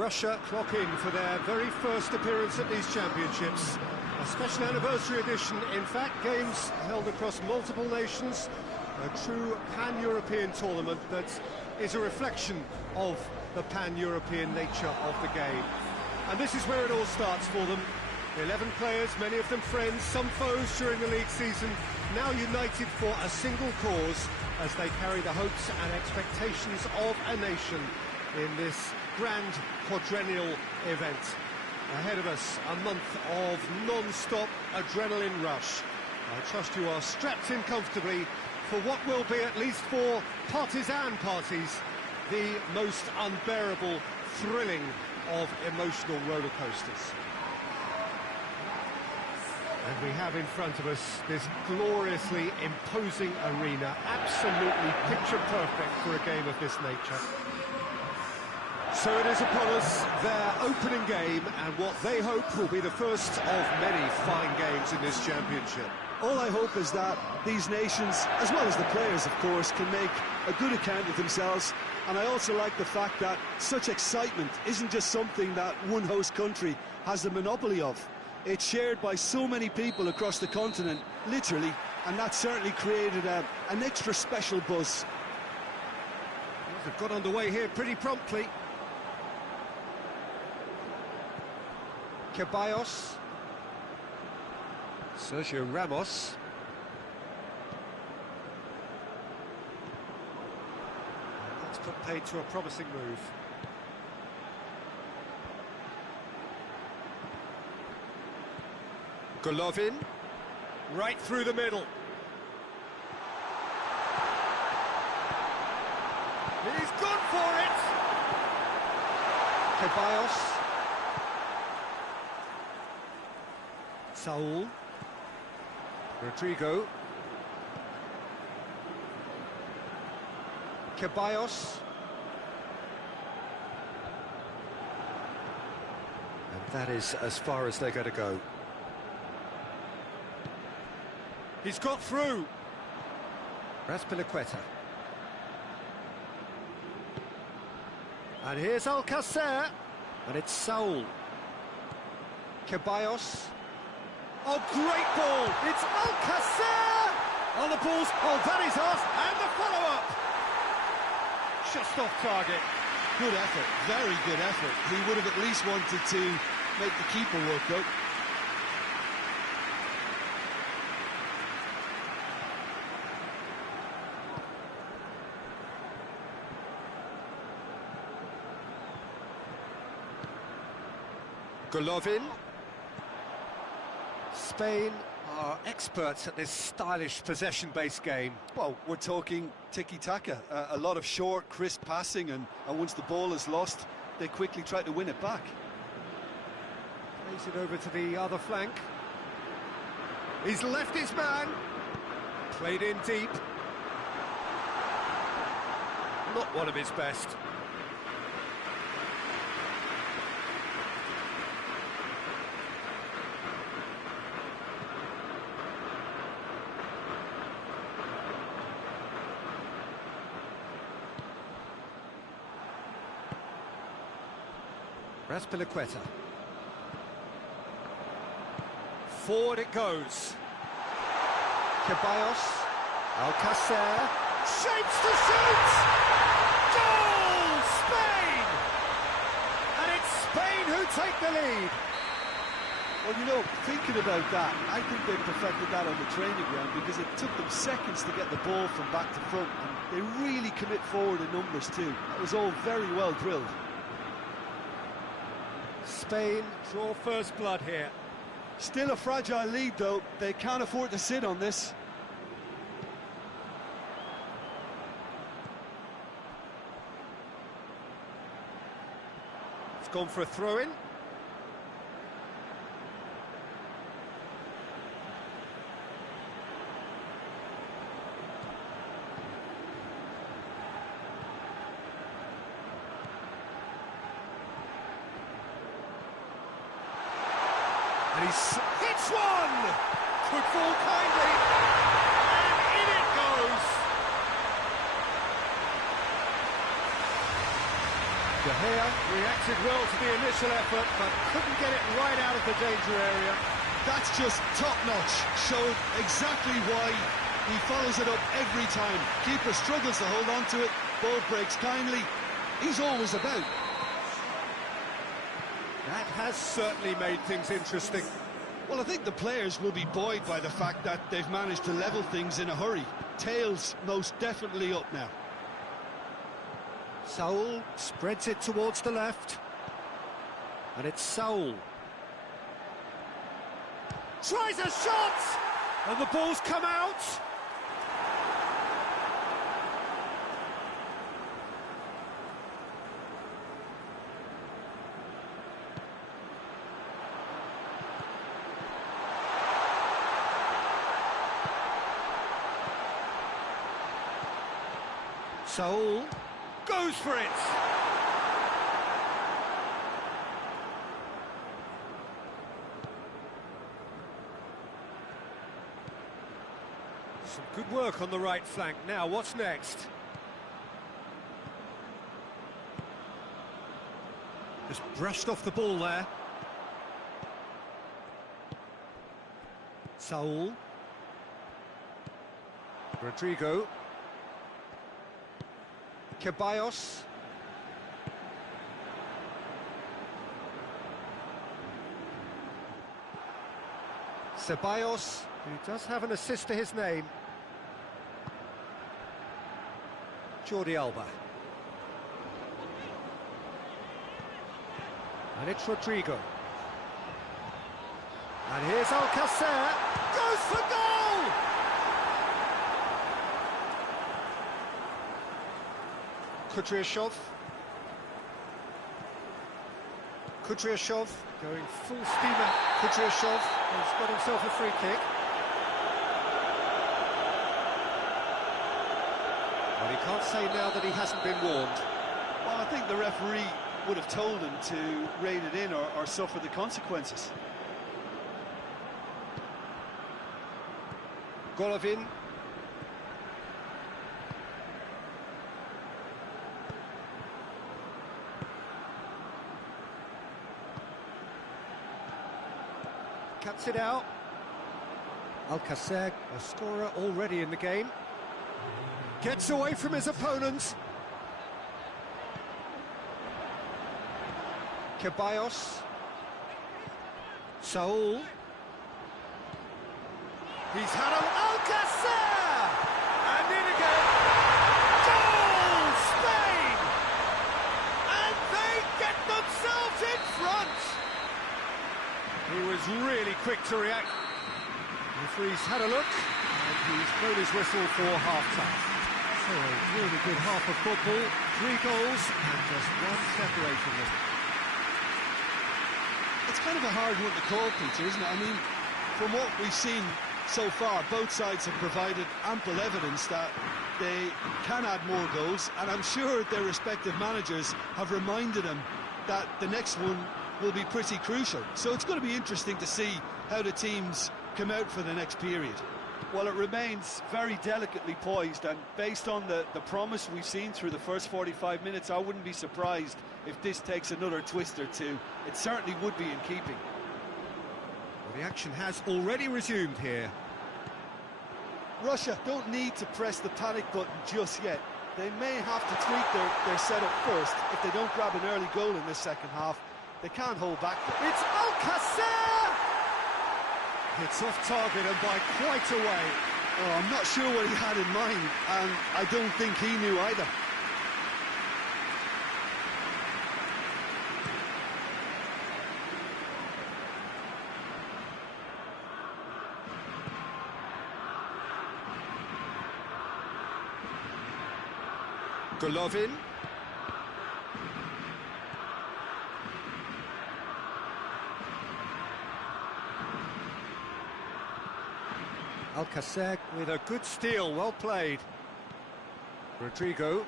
Russia clock in for their very first appearance at these championships. A special anniversary edition, in fact, games held across multiple nations. A true pan-European tournament that is a reflection of the pan-European nature of the game. And this is where it all starts for them. 11 players, many of them friends, some foes during the league season, now united for a single cause as they carry the hopes and expectations of a nation in this grand quadrennial event. Ahead of us, a month of non-stop adrenaline rush. I trust you are strapped in comfortably for what will be, at least for partisan parties, the most unbearable, thrilling of emotional roller coasters. And we have in front of us this gloriously imposing arena, absolutely picture perfect for a game of this nature. So it is upon us, their opening game, and what they hope will be the first of many fine games in this championship. All I hope is that these nations, as well as the players of course, can make a good account of themselves. And I also like the fact that such excitement isn't just something that one host country has the monopoly of. It's shared by so many people across the continent, literally, and that certainly created an extra special buzz. They've got underway here pretty promptly. Ceballos, Sergio Ramos, and that's put paid to a promising move. Golovin, right through the middle. He's gone for it! Ceballos. Saul. Rodrigo. Ceballos. And that is as far as they're going to go. He's got through. Raspilicueta. And here's Alcacer. And it's Saul. Ceballos. Oh, great ball! It's Alcacer! On the balls, oh, that is us, and the follow-up! Just off target. Good effort, very good effort. He would have at least wanted to make the keeper work out. Golovin. Spain are experts at this stylish possession-based game. Well, we're talking tiki-taka, a lot of short, crisp passing, and once the ball is lost, they quickly try to win it back. Plays it over to the other flank. He's left his man. Played in deep. Not one of his best. Raspilicueta. Forward it goes. Ceballos. Alcacer. Shapes to shoot! Goal! Spain! And it's Spain who take the lead. Well, you know, thinking about that, I think they perfected that on the training ground because it took them seconds to get the ball from back to front, and they really commit forward in numbers too. That was all very well drilled. Spain draw first blood here. Still a fragile lead though, they can't afford to sit on this. It's gone for a throw-in. And he hits one! Could fall kindly, and in it goes! De Gea reacted well to the initial effort, but couldn't get it right out of the danger area. That's just top-notch. Showed exactly why he follows it up every time. Keeper struggles to hold on to it, ball breaks kindly. He's always about. That has certainly made things interesting. Well, I think the players will be buoyed by the fact that they've managed to level things in a hurry. Tails most definitely up now. Saul spreads it towards the left. And it's Saul. Tries a shot! And the ball's come out! Saul goes for it! Some good work on the right flank. Now, what's next? Just brushed off the ball there. Saul. Rodrigo. Ceballos. Ceballos, who does have an assist to his name. Jordi Alba. And it's Rodrigo. And here's Alcacer. Goes for goal! Kudryashov. Kudryashov going full steam at Kudryashov has got himself a free kick. Well, he can't say now that he hasn't been warned. Well, I think the referee would have told him to rein it in or suffer the consequences. Golovin. Cuts it out. Alcacer, a scorer already in the game. Gets away from his opponent. Ceballos. Saul. He's had an Alcacer! And in again. Goal! Spain! And they get themselves in front! He was really quick to react. The referee's had a look, and he's blown his whistle for half-time. So a really good half of football, 3 goals, and just one separating them. It's kind of a hard one to call, Peter, isn't it? I mean, from what we've seen so far, both sides have provided ample evidence that they can add more goals, and I'm sure their respective managers have reminded them that the next one will be pretty crucial. So it's going to be interesting to see how the teams come out for the next period. Well, it remains very delicately poised, and based on the promise we've seen through the first 45 minutes, I wouldn't be surprised if this takes another twist or two. It certainly would be in keeping. Well, the action has already resumed here. Russia don't need to press the panic button just yet. They may have to tweak their setup first. If they don't grab an early goal in this second half, they can't hold back. It's Alcacer! It's off target and by quite a way. Oh, I'm not sure what he had in mind, and I don't think he knew either. Golovin. Alcacer with a good steal, well played. Rodrigo. It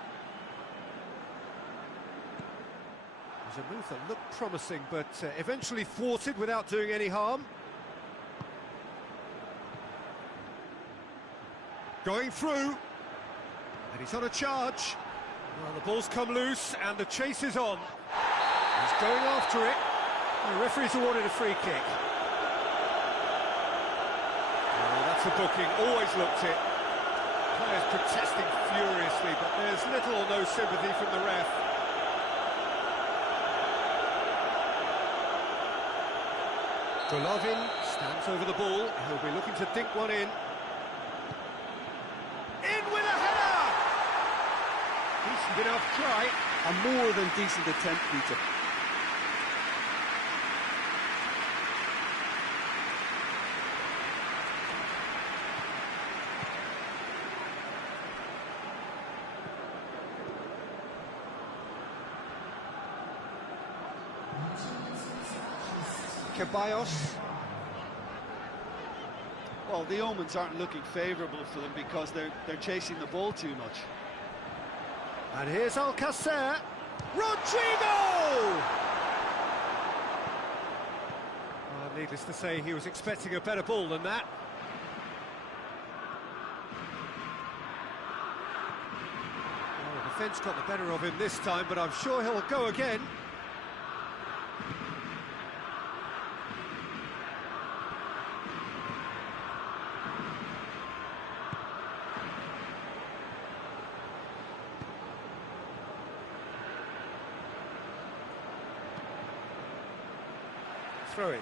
was a move that looked promising, but eventually thwarted without doing any harm. Going through. And he's on a charge. Well, the ball's come loose and the chase is on. He's going after it. The referee's awarded a free kick. Oh, that's a booking, always looked it. Players protesting furiously, but there's little or no sympathy from the ref. Golovin stands over the ball. He'll be looking to dink one in. In with a header! Decent enough try. A more than decent attempt, Peter. Ceballos. Well, the omens aren't looking favourable for them because they're chasing the ball too much. And here's Alcacer. Rodrigo! Needless to say, he was expecting a better ball than that. Well, the defence got the better of him this time, but I'm sure he'll go again. Throw in.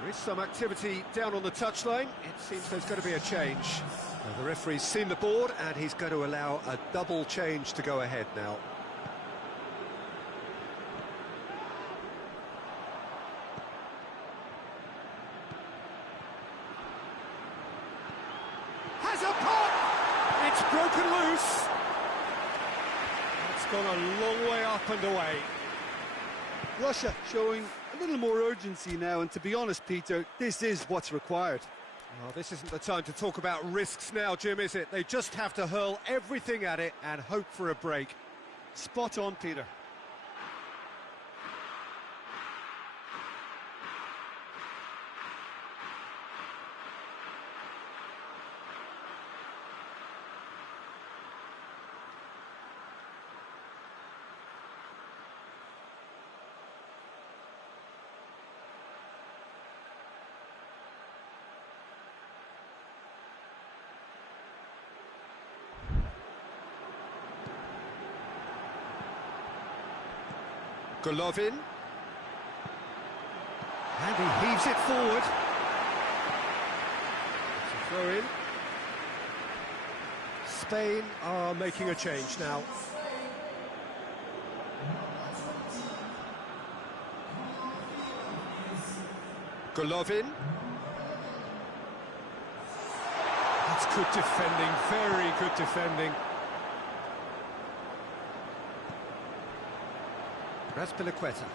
There is some activity down on the touchline. It seems there's going to be a change. The referee's seen the board and he's going to allow a double change to go ahead now. Has a pop! It's broken loose. It's gone a long way up and away. Russia showing a little more urgency now, and to be honest, Peter, this is what's required. Well, this isn't the time to talk about risks now, Jim, is it? They just have to hurl everything at it and hope for a break. Spot on, Peter. Golovin. And he heaves it forward. It's a throw in. Spain are making a change now. Golovin. That's good defending, very good defending. Raspilicueta.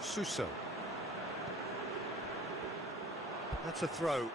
Suso. That's a throw.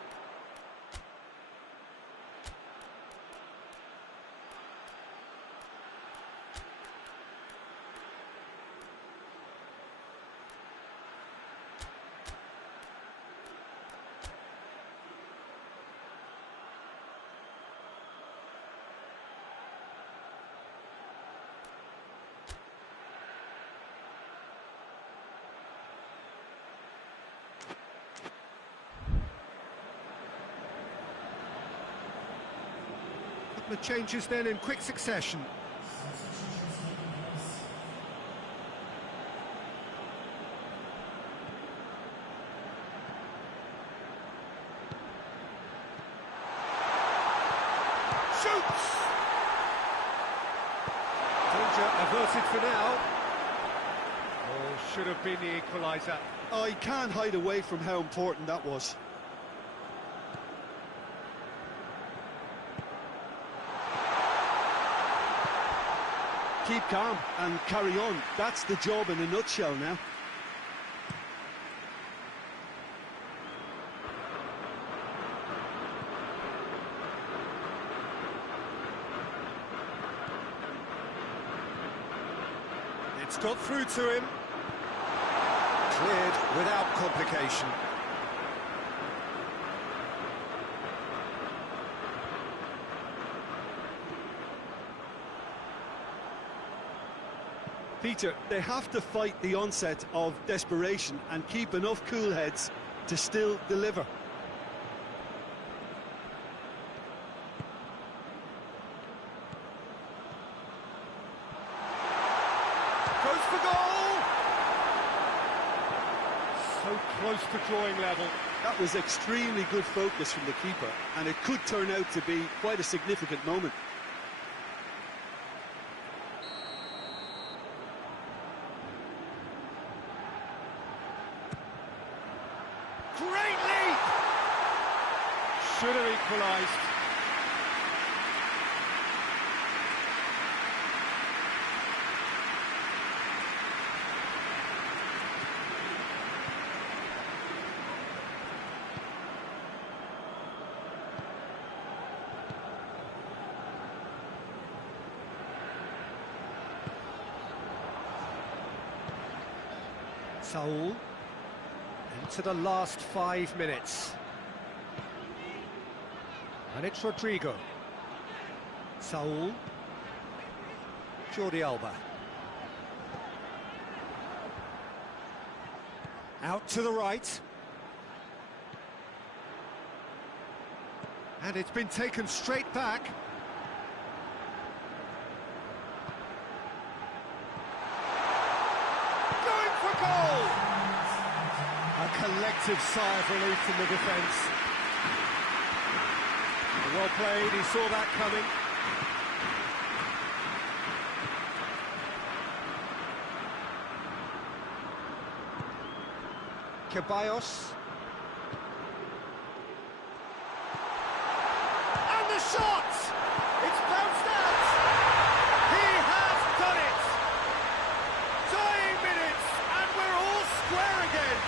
The changes then in quick succession. Shoots! Danger averted for now. Oh, should have been the equaliser. Oh, he can't hide away from how important that was. Keep calm and carry on. That's the job in a nutshell now. It's got through to him. Cleared without complication. Peter, they have to fight the onset of desperation and keep enough cool heads to still deliver. Goes for goal! So close to drawing level. That was extremely good focus from the keeper, and it could turn out to be quite a significant moment. Great leap! Should have equalised. Saul into the last 5 minutes. And it's Rodrigo. Saul. Jordi Alba. Out to the right. And it's been taken straight back. Going for goal! A collective sigh of relief from the defence. Well played, he saw that coming. Ceballos. And the shot! It's bounced out! He has done it! Dying minutes, and we're all square again!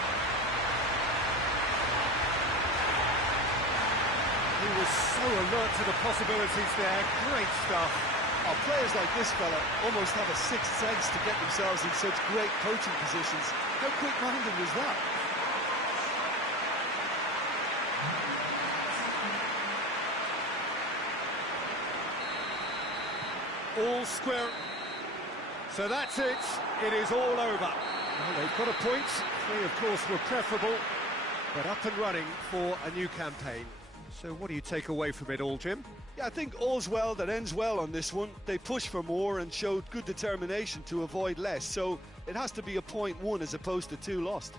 He was so alert to the possibilities there, great stuff. Oh, players like this fella almost have a sixth sense to get themselves in such great coaching positions. How quick-minded was that? All square. So that's it. It is all over. Well, they've got a point. 3, of course, were preferable, but up and running for a new campaign. So what do you take away from it all, Jim? Yeah, I think all's well that ends well on this one. They pushed for more and showed good determination to avoid less. So it has to be a point won as opposed to 2 lost.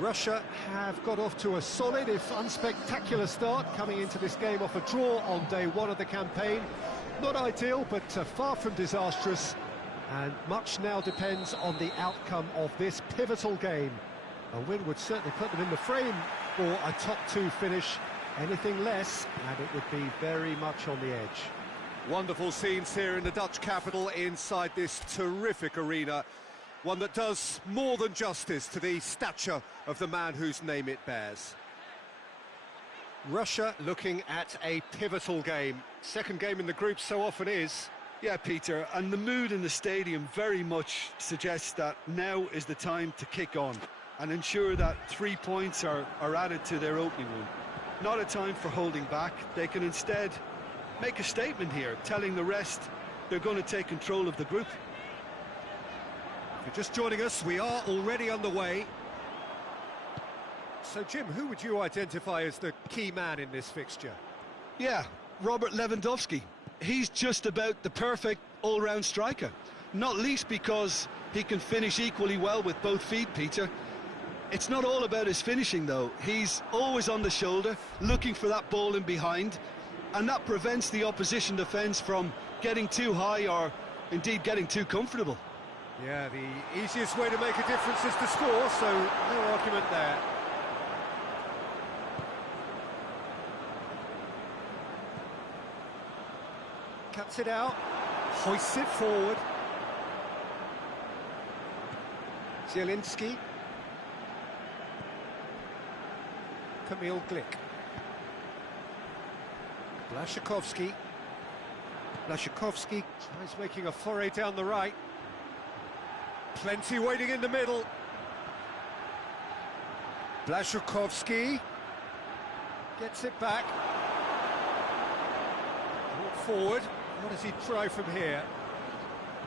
Russia have got off to a solid, if unspectacular start, coming into this game off a draw on day one of the campaign. Not ideal, but far from disastrous, and much now depends on the outcome of this pivotal game. A win would certainly put them in the frame for a top-2 finish. Anything less, and it would be very much on the edge. Wonderful scenes here in the Dutch capital inside this terrific arena. One that does more than justice to the stature of the man whose name it bears. Russia looking at a pivotal game. Second game in the group so often is. Yeah, Peter, and the mood in the stadium very much suggests that now is the time to kick on and ensure that 3 points are added to their opening one. Not a time for holding back. They can instead make a statement here, telling the rest they're going to take control of the group. If you're just joining us, we are already underway. So, Jim, who would you identify as the key man in this fixture? Yeah, Robert Lewandowski. He's just about the perfect all-round striker. Not least because he can finish equally well with both feet, Peter. It's not all about his finishing, though. He's always on the shoulder, looking for that ball in behind, and that prevents the opposition defence from getting too high or, indeed, getting too comfortable. Yeah, the easiest way to make a difference is to score, so no argument there. Cuts it out, hoists it forward. Zielinski. Kamil Glik. Blaszczykowski. Blaszczykowski tries making a foray down the right. Plenty waiting in the middle. Blaszczykowski gets it back. Brought forward. What does he try from here?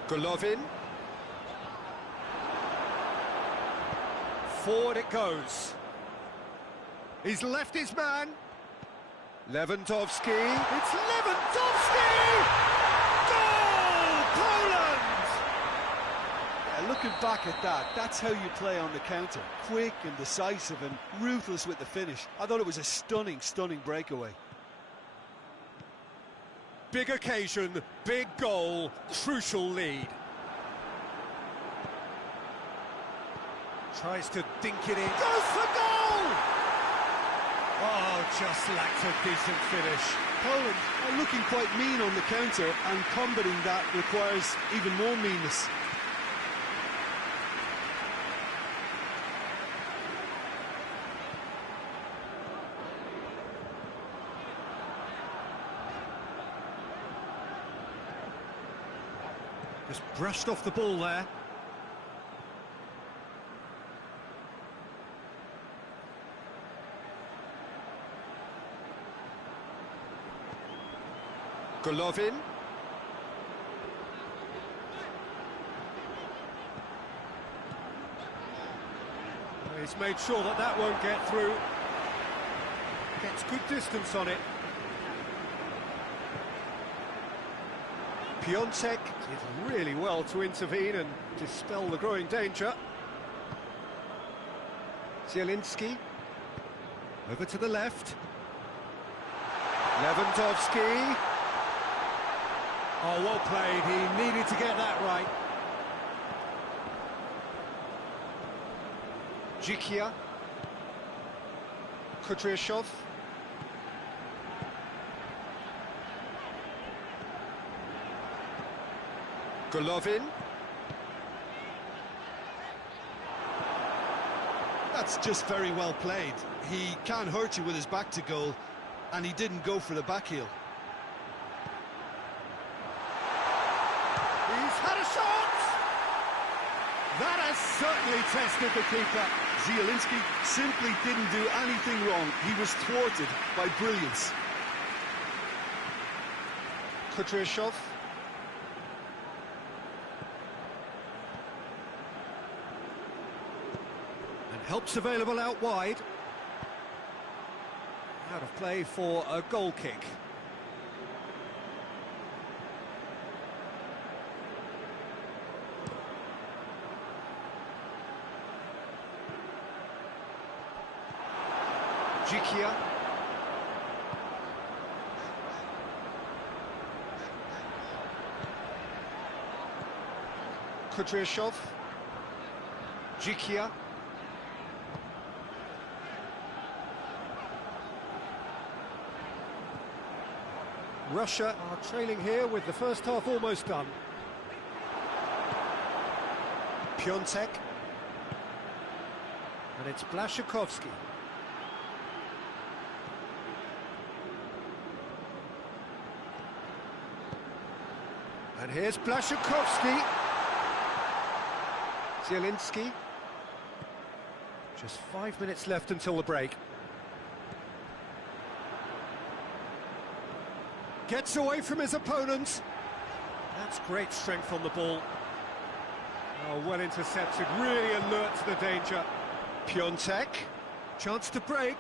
Golovin. Forward it goes. He's left his man. Lewandowski. It's Lewandowski! Goal! Poland! Yeah, looking back at that, that's how you play on the counter. Quick and decisive and ruthless with the finish. I thought it was a stunning, stunning breakaway. Big occasion, big goal, crucial lead. Tries to dink it in. Goes for goal! Oh, just lacked a decent finish. Poland are looking quite mean on the counter, and combating that requires even more meanness. Just brushed off the ball there. Golovin. He's made sure that that won't get through. Gets good distance on it. Piontek did really well to intervene and dispel the growing danger. Zielinski. Over to the left. Lewandowski. Oh, well played. He needed to get that right. Jikia. Kudryashov. Golovin. That's just very well played. He can't hurt you with his back to goal, and he didn't go for the back heel. He's had a shot! That has certainly tested the keeper. Zielinski simply didn't do anything wrong. He was thwarted by brilliance. Kudryashov. And help's available out wide. Out of play for a goal kick. Jikia. Kudryashov. Jikia. Russia are trailing here with the first half almost done. Piontek. And it's Blashikovsky. And here's Blashikovsky. Zielinski. Just 5 minutes left until the break. Gets away from his opponent. That's great strength on the ball. Oh, well intercepted, really alert to the danger. Piontek, chance to break.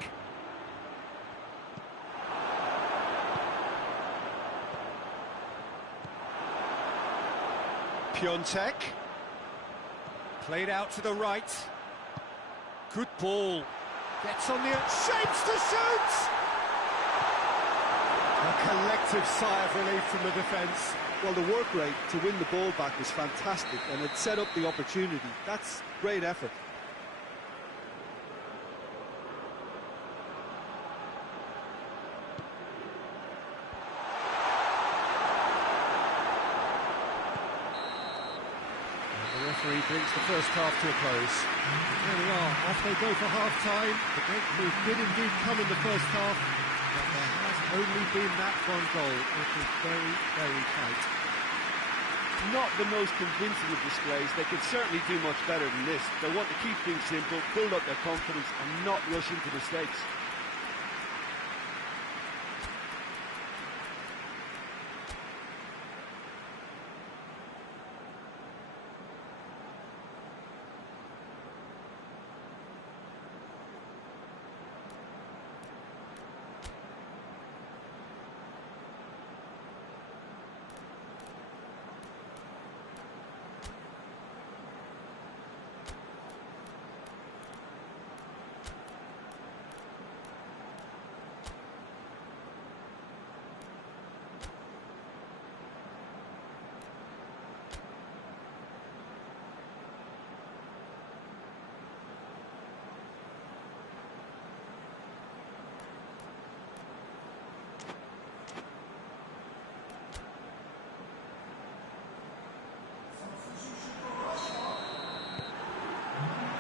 Piontek, played out to the right. Good ball. Gets on the shapes to shoot! A collective sigh of relief from the defence. Well, the work rate to win the ball back was fantastic, and it set up the opportunity. That's great effort. The referee brings the first half to a close. There we are, off they go for half-time. The breakthrough did indeed come in the first half, but there has only been that one goal. It was very, very tight. Not the most convincing of displays. They could certainly do much better than this. They want to keep things simple, build up their confidence and not rush into mistakes.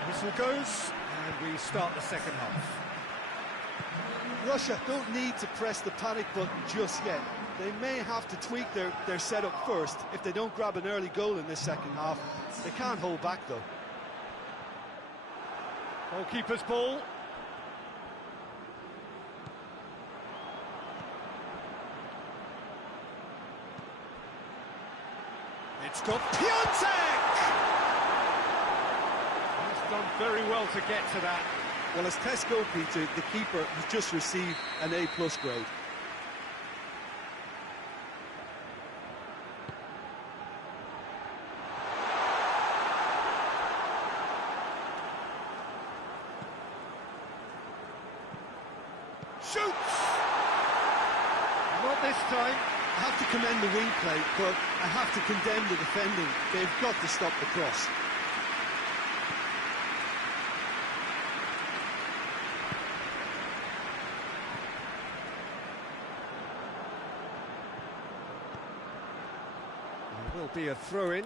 Whistle goes, and we start the second half. Russia don't need to press the panic button just yet. They may have to tweak their setup first if they don't grab an early goal in this second half. They can't hold back though. Goalkeeper's ball. It's got Piontek! He's done very well to get to that. Well, as tests go, Peter, the keeper has just received an A+ grade. Shoots! Not this time. I have to commend the wing play, but I have to condemn the defending. They've got to stop the cross. There will be a throw-in.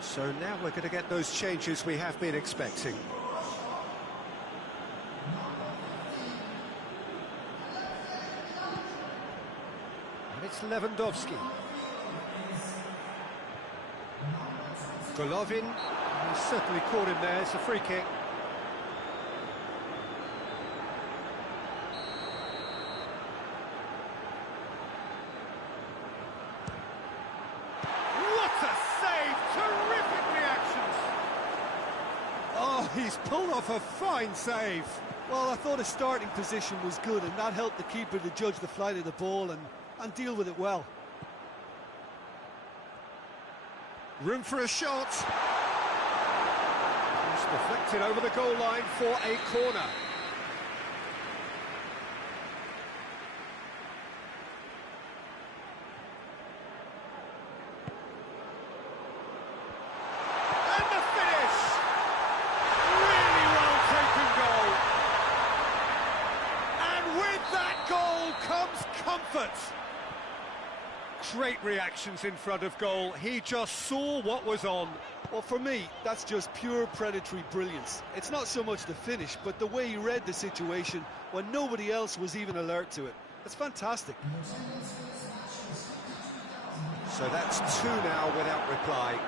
So now we're going to get those changes we have been expecting. And it's Lewandowski. Golovin, he's certainly caught him there, it's a free kick. He's pulled off a fine save. Well, I thought his starting position was good, and that helped the keeper to judge the flight of the ball and deal with it well. Room for a shot. It's deflected over the goal line for a corner. And the finish! Really well taken goal. And with that goal comes comfort. Great reactions in front of goal. He just saw what was on. Well, for me, that's just pure predatory brilliance. It's not so much the finish, but the way he read the situation when nobody else was even alert to it. It's fantastic. So that's 2 now without reply.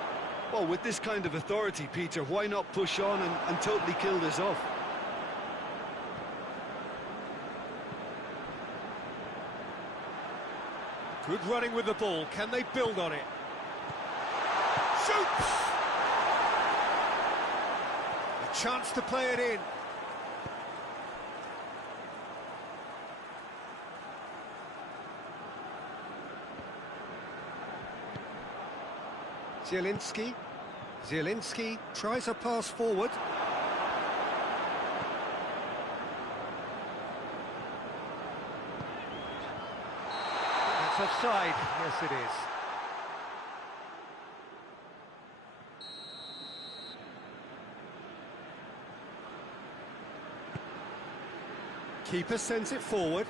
Well, with this kind of authority, Peter, why not push on and totally kill this off? Good running with the ball. Can they build on it? Shoots! A chance to play it in. Zielinski tries a pass forward. Offside, yes it is. Keeper sends it forward.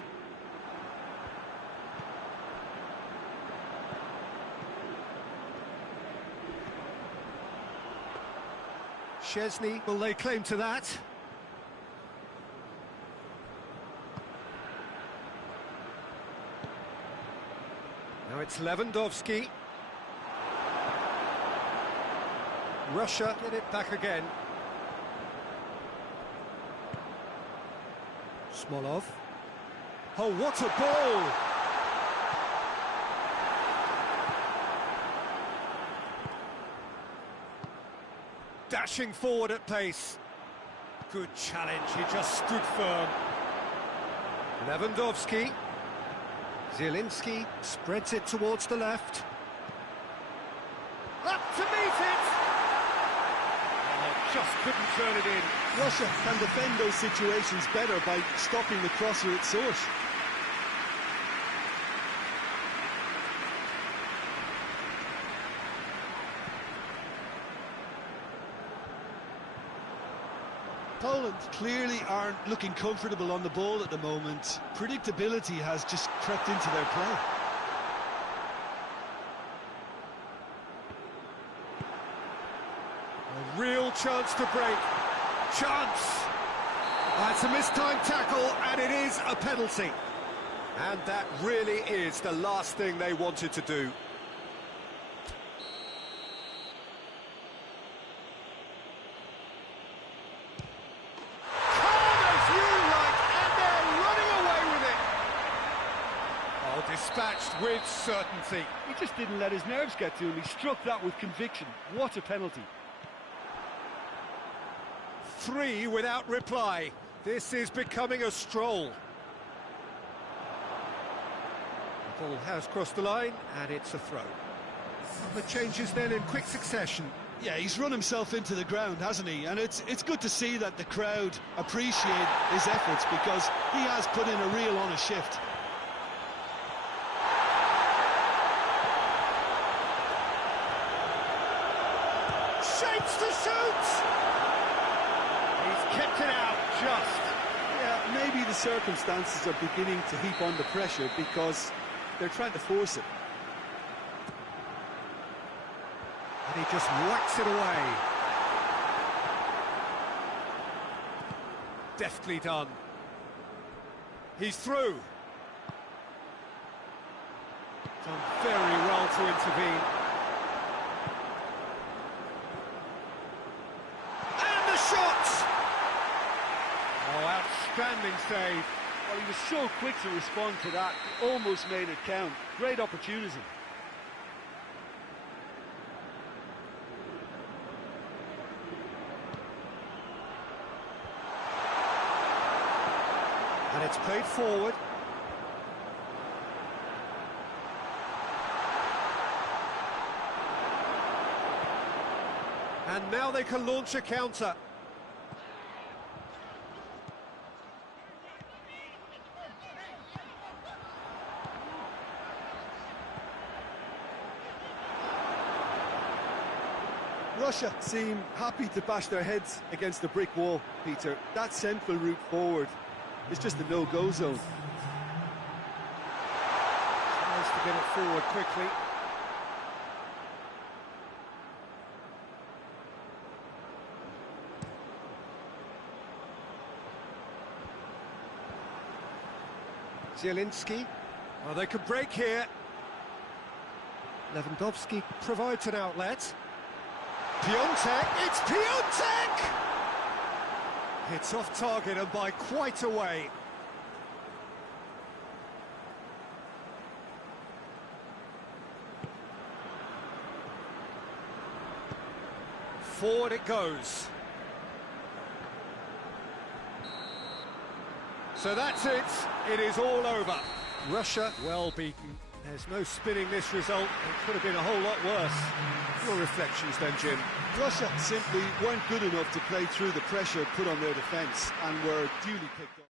Szczesny will lay claim to that. Now it's Lewandowski. Russia get it back again. Smolov. Oh, what a ball! Dashing forward at pace. Good challenge, he just stood firm. Lewandowski. Zielinski spreads it towards the left. Up to meet it! Oh, just couldn't turn it in. Russia can defend those situations better by stopping the crosser at source. Poland clearly aren't looking comfortable on the ball at the moment. Predictability has just crept into their play. A real chance to break. Chance! It's a mistimed tackle, and it is a penalty. And that really is the last thing they wanted to do. Dispatched with certainty. He just didn't let his nerves get to him. He struck that with conviction. What a penalty. 3 without reply. This is becoming a stroll. The ball has crossed the line, and it's a throw. The changes then in quick succession. Yeah, he's run himself into the ground, hasn't he? And it's good to see that the crowd appreciate his efforts, because he has put in a real honest shift. Shapes to shoot! He's kept it out, just. Yeah, maybe the circumstances are beginning to heap on the pressure because they're trying to force it. And he just whacks it away. Deftly done. He's through. Done very well to intervene. Outstanding save. Well, he was so quick to respond to that, he almost made it count. Great opportunity. And it's played forward. And now they can launch a counter. Russia seem happy to bash their heads against the brick wall, Peter. That central route forward is just a no-go zone. Tries to get it forward quickly. Zielinski. Oh, they could break here. Lewandowski provides an outlet. Piontek, it's Piontek! It's off target and by quite a way. Forward it goes. So that's it. It is all over. Russia well beaten. There's no spinning this result. It could have been a whole lot worse. Your reflections then, Jim? Russia simply weren't good enough to play through the pressure put on their defence and were duly picked up.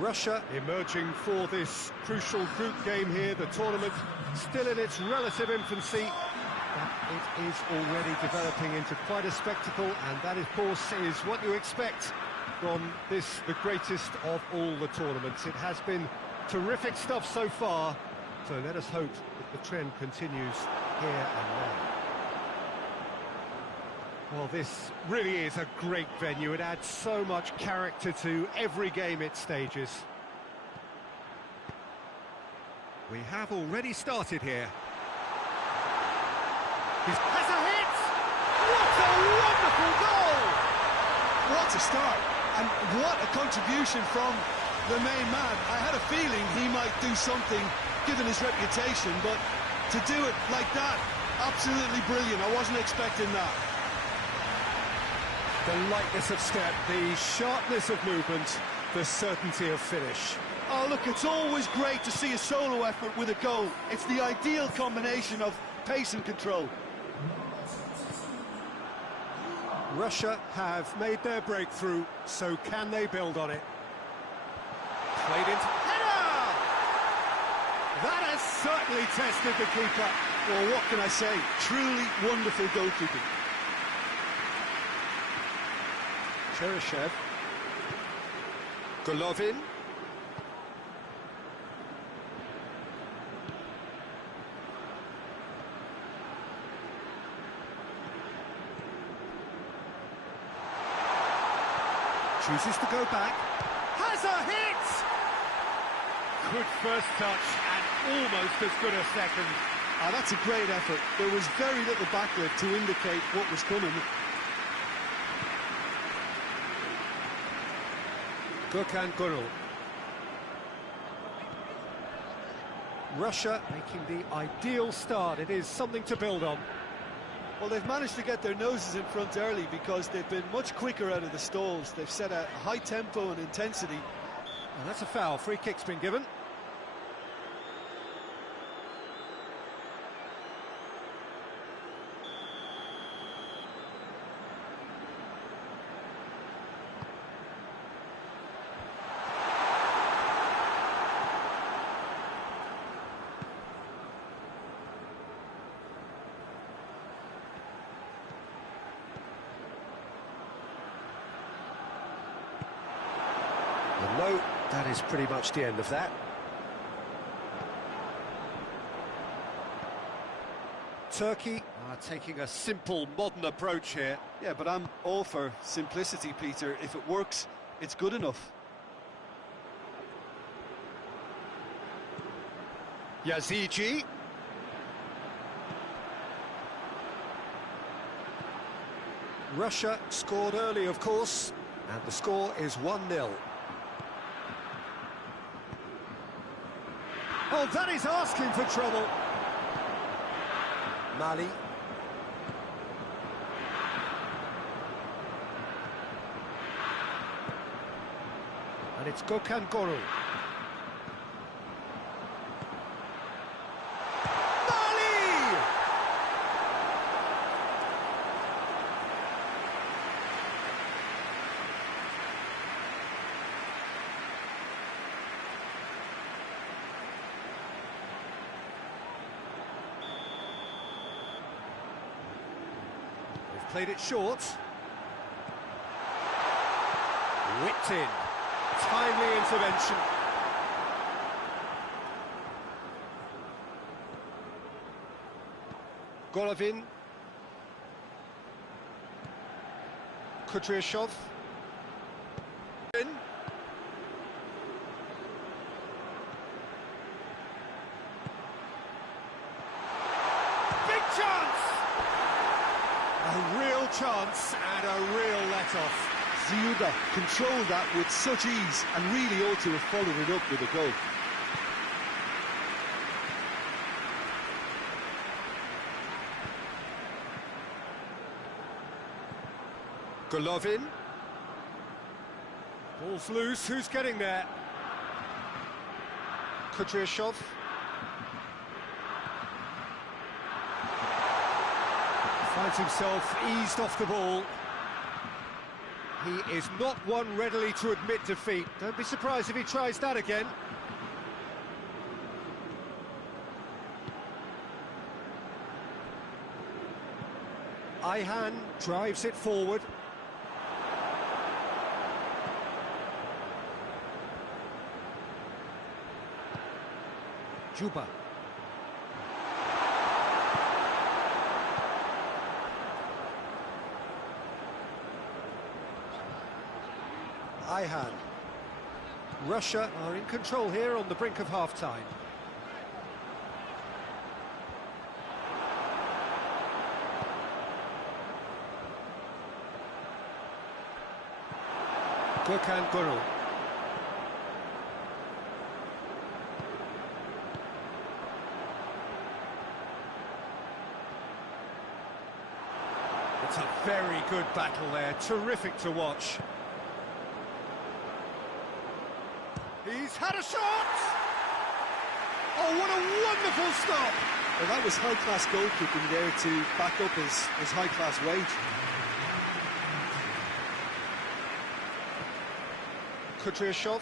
Russia emerging for this crucial group game here. The tournament still in its relative infancy, but it is already developing into quite a spectacle, and that, of course, is what you expect from this, the greatest of all the tournaments. It has been terrific stuff so far, so let us hope that the trend continues here and now. Well, this really is a great venue. It adds so much character to every game it stages. We have already started here. He has a hit! What a wonderful goal! What a start, and what a contribution from the main man. I had a feeling he might do something, given his reputation, but to do it like that, absolutely brilliant. I wasn't expecting that. The lightness of step, the sharpness of movement, the certainty of finish. Oh, look, it's always great to see a solo effort with a goal. It's the ideal combination of pace and control. Russia have made their breakthrough, so can they build on it? Played into header! That has certainly tested the keeper. Well, what can I say? Truly wonderful goalkeeping. Cheryshev. Golovin. Chooses to go back. Has a hit! Good first touch and almost as good a second. Oh, that's a great effort. There was very little backlift to indicate what was coming. Gökhan Gürel. Russia making the ideal start. It is something to build on. Well, they've managed to get their noses in front early because they've been much quicker out of the stalls. They've set a high tempo and intensity. And that's a foul. Free kick's been given. No, that is pretty much the end of that. Turkey are taking a simple, modern approach here. Yeah, but I'm all for simplicity, Peter. If it works, it's good enough. Yazici. Russia scored early, of course, and the score is 1-0. Oh, that is asking for trouble. Mali. And it's Gökhan Gürül. Mali! They've played it short. Whipped in. Timely intervention. Golovin. Kudryashov. Big chance! A real chance and a real let-off. Ziuda controlled that with such ease and really ought to have followed it up with a goal. Golovin. Ball's loose, who's getting there? Kudryashov. Finds himself eased off the ball. He is not one readily to admit defeat. Don't be surprised if he tries that again. Ayhan drives it forward. Juba. Ayhan. Russia are in control here on the brink of half-time. Gökhan Gürül. It's a very good battle there, terrific to watch. He's had a shot! Oh, what a wonderful stop! Well, that was high-class goalkeeping there to back up his high-class wage. Kudryashov.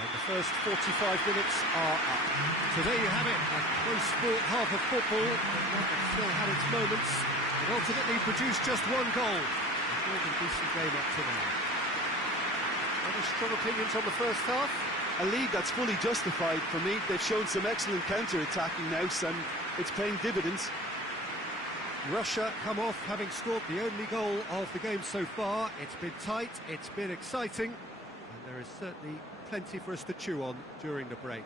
And the first 45 minutes are up. So there you have it, a close sport half of football, but one that still had its moments. It ultimately produced just one goal. A more than decent game up to now. Any strong opinions on the first half? A lead that's fully justified for me. They've shown some excellent counter-attacking now, and it's paying dividends. Russia come off having scored the only goal of the game so far. It's been tight, it's been exciting, and there is certainly plenty for us to chew on during the break.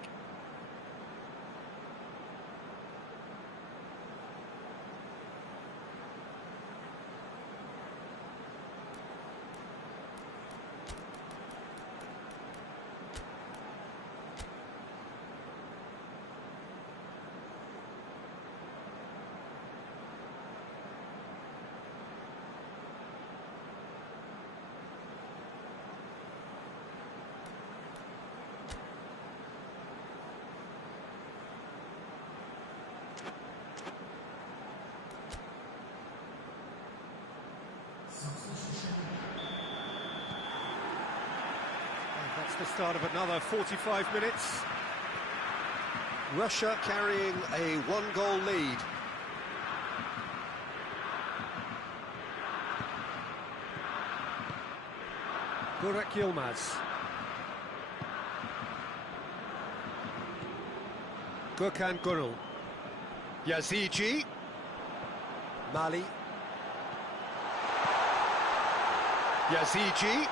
And that's the start of another 45 minutes. Russia carrying a one-goal lead. Burak Yilmaz. Gökhan Gönül. Yazici. Mali. Yazici.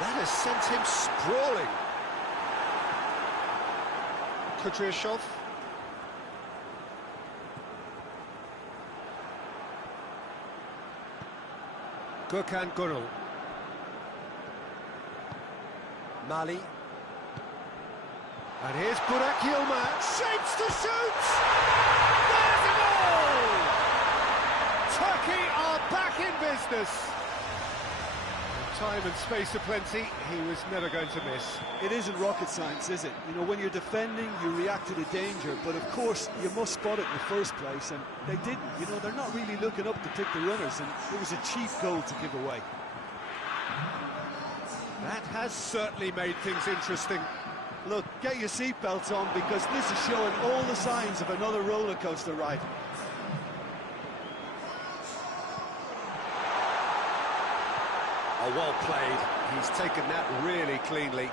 That has sent him sprawling. Kudryashov. Gökhan Gönül. Mali. And here's Burak Yilmaz. Shapes to shoot! There's a goal! Turkey are back in business. Time and space aplenty, he was never going to miss. It isn't rocket science, is it? You know, when you're defending, you react to the danger, but of course, you must spot it in the first place, and they didn't. You know, they're not really looking up to pick the runners, and it was a cheap goal to give away. That has certainly made things interesting. Look, get your seatbelts on, because this is showing all the signs of another roller coaster ride. Oh, well played. He's taken that really cleanly.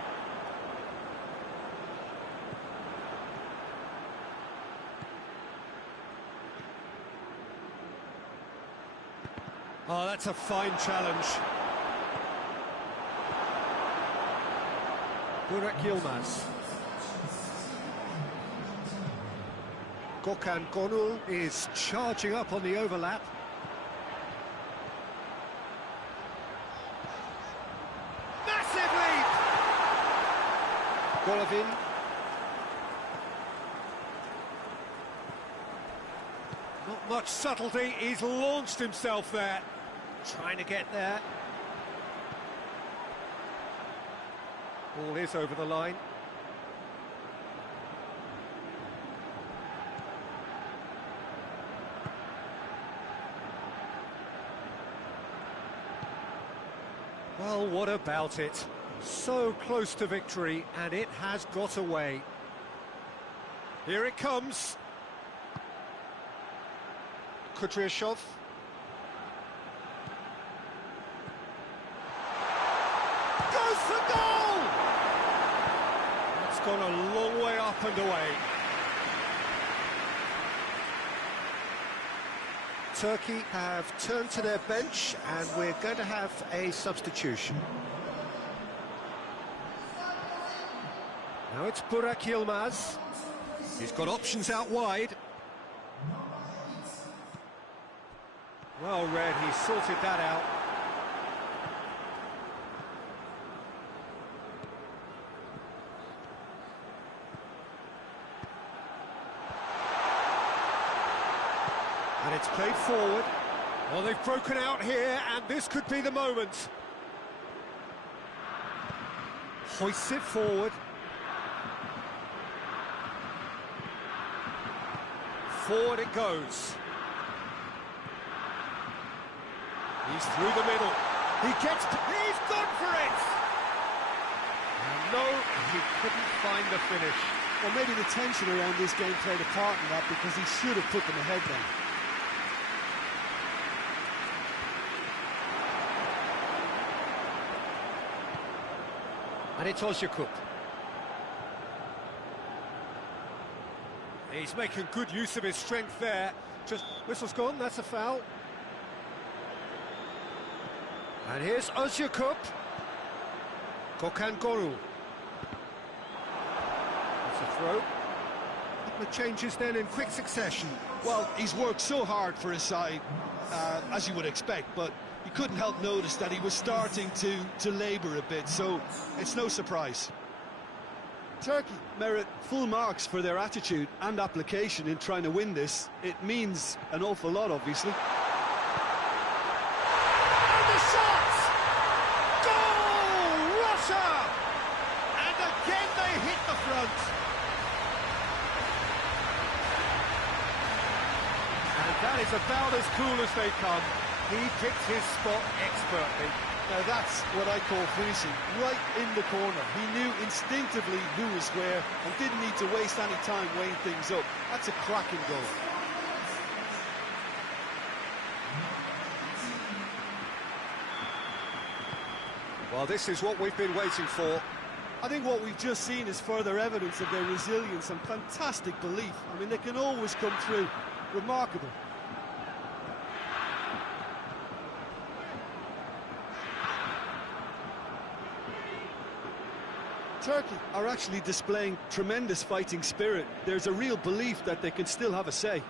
Oh, that's a fine challenge. Burak Yilmaz. Gökhan Gönül is charging up on the overlap. Massive lead! Golovin. Not much subtlety, he's launched himself there. Trying to get there. Ball is over the line. Well, what about it? So close to victory, and it has got away. Here it comes. Kudryashov. Goes for goal! It's gone a long way up and away. Turkey have turned to their bench, and we're going to have a substitution. Now it's Burak Yilmaz. He's got options out wide. Well read, he sorted that out. And it's played forward. Well, they've broken out here, and this could be the moment. Hoists it forward. Forward it goes. He's through the middle. He's gone for it! And no, he couldn't find the finish. Well, maybe the tension around this game played a part in that, because he should have put them ahead then. And it's Ozyakup. He's making good use of his strength there. Just, whistle's gone, that's a foul. And here's Ozyakup. Gökhan Gönül. That's a throw. The changes then in quick succession. Well, he's worked so hard for his side, as you would expect, but you couldn't help notice that he was starting to labour a bit, so it's no surprise. Turkey merit full marks for their attitude and application in trying to win this. It means an awful lot, obviously. And the shot! Goal! Russia! And again they hit the front. And that is about as cool as they come. He picked his spot expertly. Now that's what I call finishing, right in the corner. He knew instinctively who was where and didn't need to waste any time weighing things up. That's a cracking goal. Well, this is what we've been waiting for. I think what we've just seen is further evidence of their resilience and fantastic belief. I mean, they can always come through. Remarkable. Turkey are actually displaying tremendous fighting spirit. There's a real belief that they can still have a say.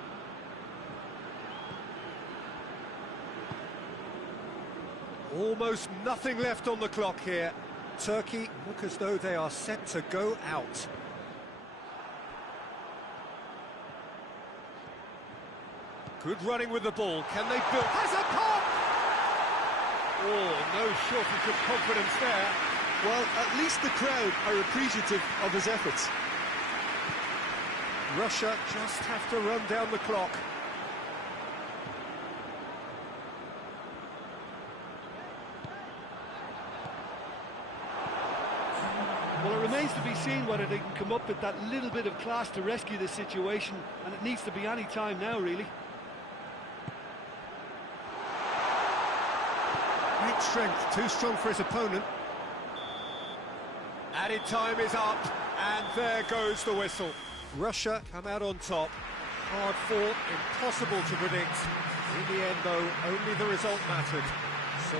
Almost nothing left on the clock here. Turkey look as though they are set to go out. Good running with the ball. Can they build? Has a pop! Oh, no shortage of confidence there. Well, at least the crowd are appreciative of his efforts. Russia just have to run down the clock. Well, it remains to be seen whether they can come up with that little bit of class to rescue this situation, and it needs to be any time now, really. Great strength, too strong for his opponent. Added time is up, and there goes the whistle. Russia come out on top. Hard fought, impossible to predict. In the end, though, only the result mattered. So,